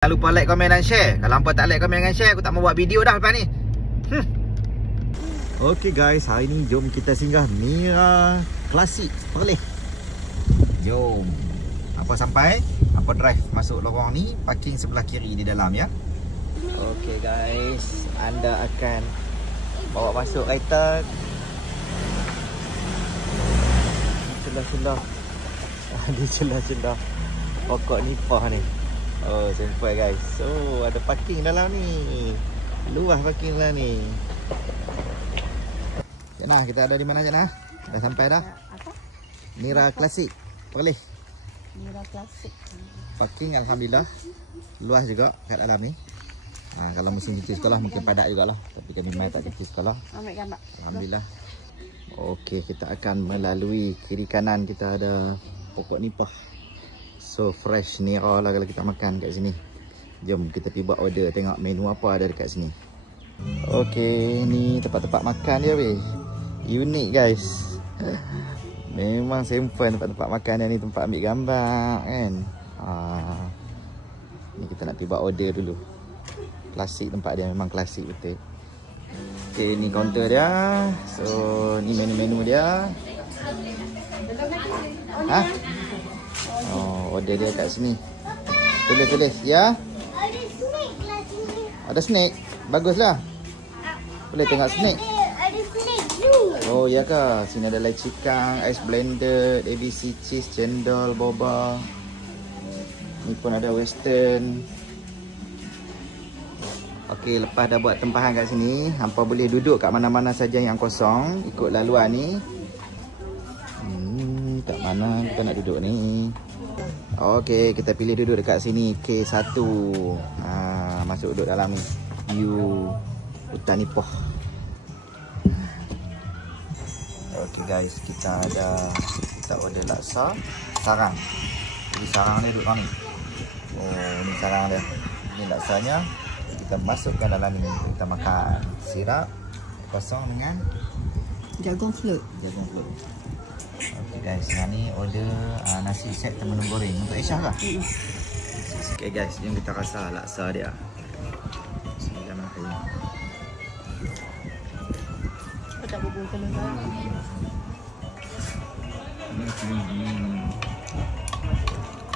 Jangan lupa like, komen dan share. Kalau hampa tak like, komen dan share, aku tak mau buat video dah lepas ni. Okay guys, hari ni jom kita singgah Mira Klasik Perlis. Jom. Hampa sampai, hampa drive masuk lorong ni, parking sebelah kiri di dalam ya. Okay guys, anda akan bawa masuk kereta. Celah-celah. Di celah-celah pokok nipah ni. Oh, simple guys. So, ada parking dalam ni. Luas parking dalam ni. Cik kita ada di mana Cik Nah? Dah sampai dah? Apa? Mira Klasik Perlis. Mira Klasik. Parking Alhamdulillah. Luas juga kat dalam ni. Kalau musim cuti sekolah mungkin padat jugalah. Tapi kami mai tak cuti sekolah. Ambil gambar. Alhamdulillah. Okey, kita akan melalui kiri kanan kita ada pokok nipah. So fresh Nira lah kalau kita makan kat sini. Jom kita pergi buat order, tengok menu apa ada dekat sini. Okey, ni tempat-tempat makan dia weh. Unik guys. Memang simple tempat-tempat makan ni, tempat ambil gambar kan. Ni kita nak pergi buat order dulu. Klasik tempat dia, memang klasik betul. Okey, ni kaunter dia. So ni menu-menu dia. Order dia kat sini. Tulis-tulis ya. Ada snake lah sini. Ada snake. Baguslah. Boleh tengok snake. Ada snake tu. Oh ya ke? Sini ada lychee kang, ice blended, ABC cheese, cendol, boba. Ni pun ada western. Okey, lepas dah buat tempahan kat sini, hampa boleh duduk kat mana-mana saja yang kosong ikut laluan ni. Kat mana kita nak duduk ni? Okey, kita pilih duduk dekat sini K1. Masuk duduk dalam ni. View hutan nipah. Okey guys, kita order laksa sarang. Jadi sarang dia duduk ni. Oh, ni sarang dia. Ni laksanya kita masukkan dalam ni. Kita makan sirap kosong dengan Jagung float. jagung float. Okay guys, sekarang ni order nasi set temenung goreng untuk Aisyah lah. Okay guys, jom kita rasa laksa dia. Bismillahirrahmanirrahim. Apa tak bubur telur dah?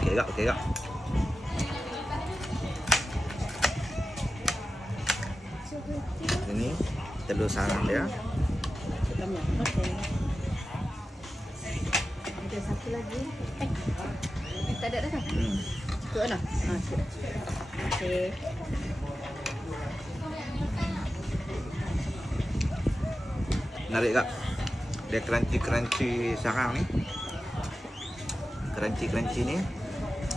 Okay tak, okay tak. Ini telur sarang dia. Okey. Ada satu lagi. Tak ada dah kan? Cukup dah? Cukup. Okey. Menarik tak? Dia crunchy sarang ni. Crunchy ni.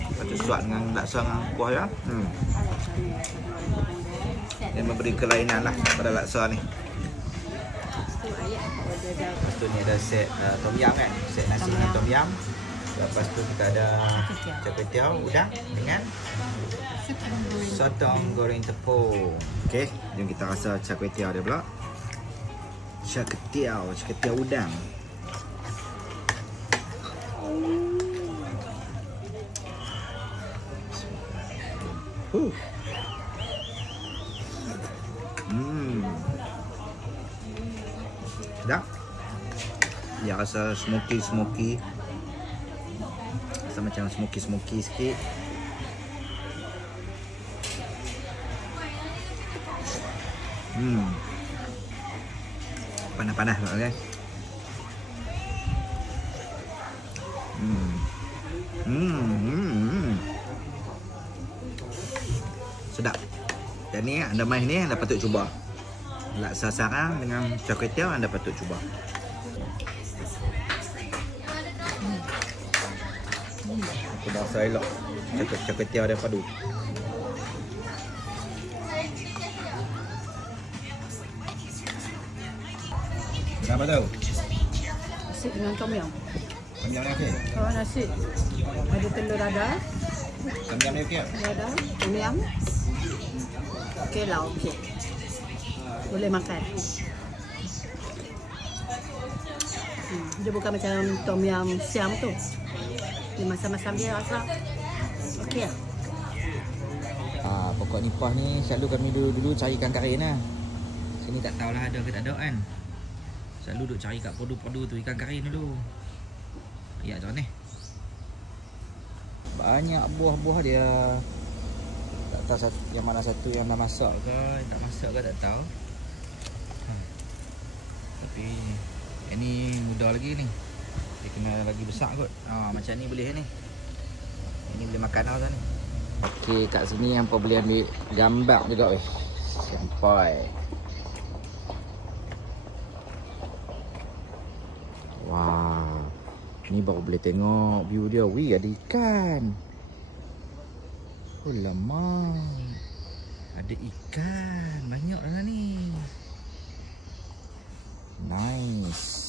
Lepas tu suap dengan laksa dengan kuah dia. Dia memberi kelainan lah pada laksa ni. Lepas tu ni ada set tom yum kan. Set nasi dengan tom yum. Lepas tu kita ada char kway teow udang dengan sotong goreng tepung. Okey, jom kita rasa char kway teow dia pula. Char kway teow udang. Sedap. Dia rasa smoky. Rasa macam smoky sikit. Panas-panas okay. Sedap. Dan ni anda mai ni anda patut cuba. Laksa sarang dengan char kway teow anda patut cuba. Aku dah rasa elok. Char kway teow dia padu. Kenapa tahu? Nasi dengan tom yum. Tom yum ni okey? Oh, nasi. Ada telur ada. Tom yum ni okey? Ada. Tom yum. Okey lah, okey. Boleh makan. Dia bukan macam tom yum siam tu. Dia masam-masam dia rasa. Okey lah. Pokok nipah ni selalu kami dulu cari ikan karin lah. Sini tak tahulah ada ke tak ada kan. Selalu duk cari kat podu-podu tu ikan karin dulu. Ya macam ni. Banyak buah-buah dia. Tak tahu yang mana satu yang dah masak ke, yang tak masak ke tak tahu. Tapi yang ni muda lagi ni. Dia kena lagi besar kot. Macam ni boleh ni. Ini boleh makan lah ni. Okey, kat sini hampa boleh ambil gambar juga weh. Sampai. Wah. Ni baru boleh tengok view dia. Wih, ada ikan. Oh lama. Ada ikan. Banyak lah ni. Nice.